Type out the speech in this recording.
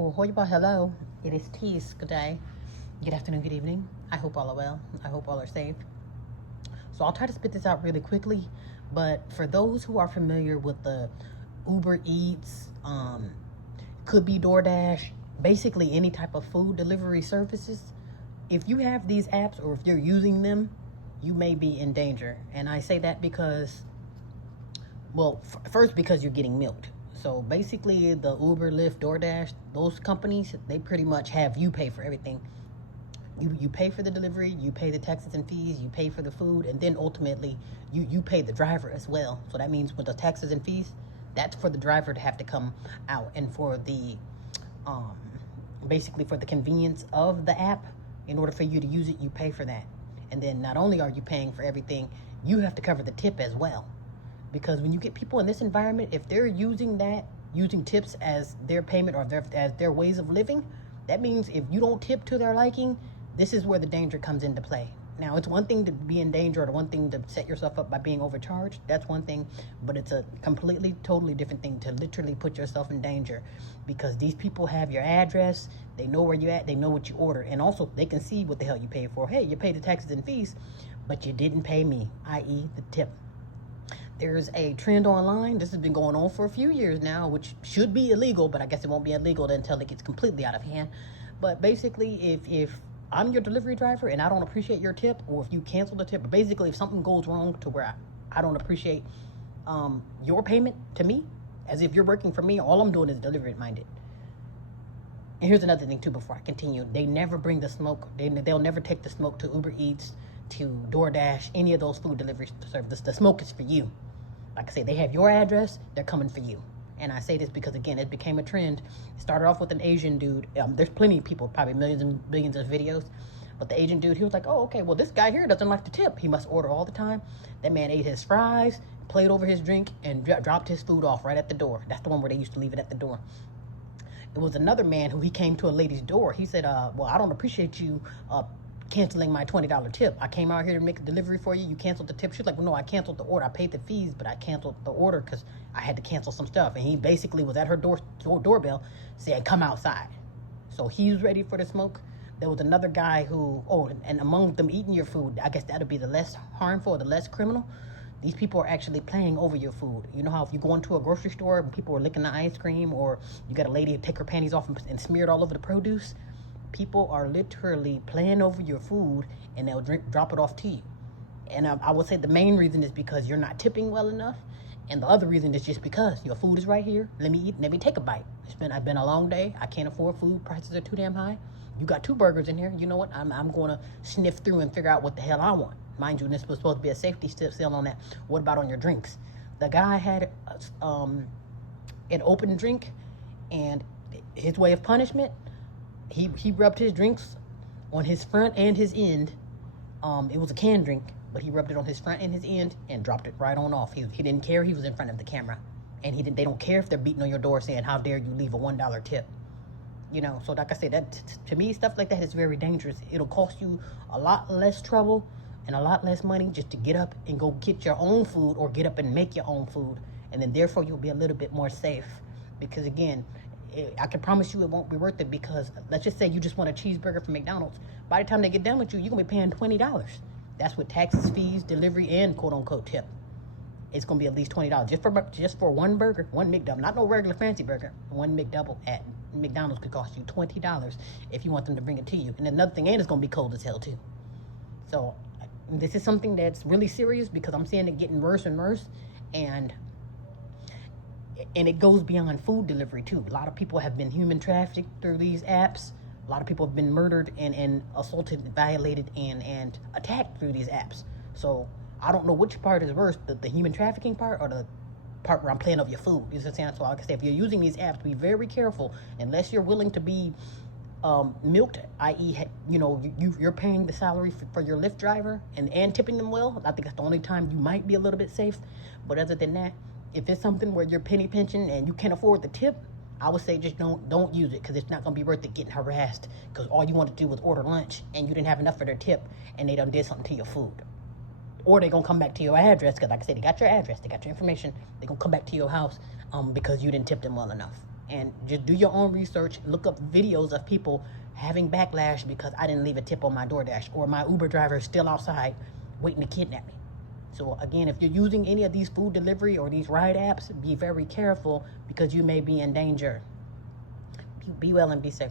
Hello. It is Tease. Good day. Good afternoon. Good evening. I hope all are well. I hope all are safe. So I'll try to spit this out really quickly. But for those who are familiar with the Uber Eats, could be DoorDash, basically any type of food delivery services, if you have these apps or if you're using them, you may be in danger. And I say that because, well, first because you're getting milked. So basically, the Uber, Lyft, DoorDash, those companies, they pretty much have you pay for everything. You pay for the delivery, you pay the taxes and fees, you pay for the food, and then ultimately you pay the driver as well. So that means with the taxes and fees, that's for the driver to have to come out, and for the um, basically for the convenience of the app, in order for you to use it, you pay for that. And then not only are you paying for everything, you have to cover the tip as well. Because when you get people in this environment, if they're using tips as their payment or as their ways of living, that means if you don't tip to their liking, this is where the danger comes into play. Now, it's one thing to be in danger, or one thing to set yourself up by being overcharged. That's one thing, but it's a completely, totally different thing to literally put yourself in danger, because these people have your address, they know where you're at, they know what you order, and also they can see what the hell you paid for. Hey, you paid the taxes and fees, but you didn't pay me, i.e. the tip. There's a trend online. This has been going on for a few years now, which should be illegal, but I guess it won't be illegal until it gets completely out of hand. But basically, if I'm your delivery driver and I don't appreciate your tip, or if you cancel the tip, but basically if something goes wrong to where I don't appreciate your payment to me, as if you're working for me, all I'm doing is delivery minded. And here's another thing too before I continue. They never bring the smoke. They'll never take the smoke to Uber Eats, to DoorDash, any of those food delivery services. The smoke is for you. Like I say, they have your address, they're coming for you. And I say this because, again, it became a trend. It started off with an Asian dude. There's plenty of people, probably millions and billions of videos. But the Asian dude, he was like, oh, okay, well, this guy here doesn't like to tip. He must order all the time. That man ate his fries, played over his drink, and dropped his food off right at the door. That's the one where they used to leave it at the door. It was another man who he came to a lady's door. He said, well, I don't appreciate you canceling my $20 tip. I came out here to make a delivery for you. You canceled the tip. She's like, well, no, I canceled the order. I paid the fees, but I canceled the order because I had to cancel some stuff. And he basically was at her doorbell saying, come outside. So he's ready for the smoke. There was another guy who, and among them eating your food, I guess that'd be the less harmful, or the less criminal. These people are actually playing over your food. You know how if you go into a grocery store and people are licking the ice cream, or you got a lady take her panties off and smear it all over the produce? People are literally playing over your food, and they'll drop it off to you. And I would say the main reason is because you're not tipping well enough. And the other reason is just because your food is right here. Let me eat. Let me take a bite. I've been a long day. I can't afford food. Prices are too damn high. You got 2 burgers in here. You know what? I'm going to sniff through and figure out what the hell I want. Mind you, this was supposed to be a safety seal on that. What about on your drinks? The guy had an open drink, and his way of punishment, he rubbed his drinks on his front and his end. It was a canned drink, but he rubbed it on his front and his end and dropped it right on off. He didn't care. He was in front of the camera, and they don't care if they're beating on your door saying, how dare you leave a $1 tip. You know, so like I said, that to me, stuff like that is very dangerous. It'll cost you a lot less trouble and a lot less money just to get up and go get your own food, or get up and make your own food, and then therefore you'll be a little bit more safe. Because again, I can promise you it won't be worth it, because let's just say you just want a cheeseburger from McDonald's. By the time they get done with you, you're going to be paying $20. That's with taxes, fees, delivery, and quote-unquote tip. It's going to be at least $20 just for one burger, one McDouble. Not no regular fancy burger. One McDouble at McDonald's could cost you $20 if you want them to bring it to you. And another thing, and it's going to be cold as hell too. So this is something that's really serious, because I'm seeing it getting worse and worse. And it goes beyond food delivery too. A lot of people have been human trafficked through these apps. A lot of people have been murdered and assaulted, violated, and attacked through these apps. So I don't know which part is worse, the human trafficking part, or the part where I'm playing over your food. You understand? So like I say, if you're using these apps, be very careful. Unless you're willing to be milked, i.e., you know, you're paying the salary for your Lyft driver and tipping them well. I think that's the only time you might be a little bit safe. But other than that, if it's something where you're penny pinching and you can't afford the tip, I would say just don't use it, because it's not going to be worth it getting harassed, because all you want to do was order lunch and you didn't have enough for their tip and they done did something to your food. Or they're going to come back to your address, because like I said, they got your address, they got your information. They're going to come back to your house because you didn't tip them well enough. And just do your own research. Look up videos of people having backlash because I didn't leave a tip on my DoorDash, or my Uber driver is still outside waiting to kidnap me. So again, if you're using any of these food delivery or these ride apps, be very careful because you may be in danger. Be well and be safe.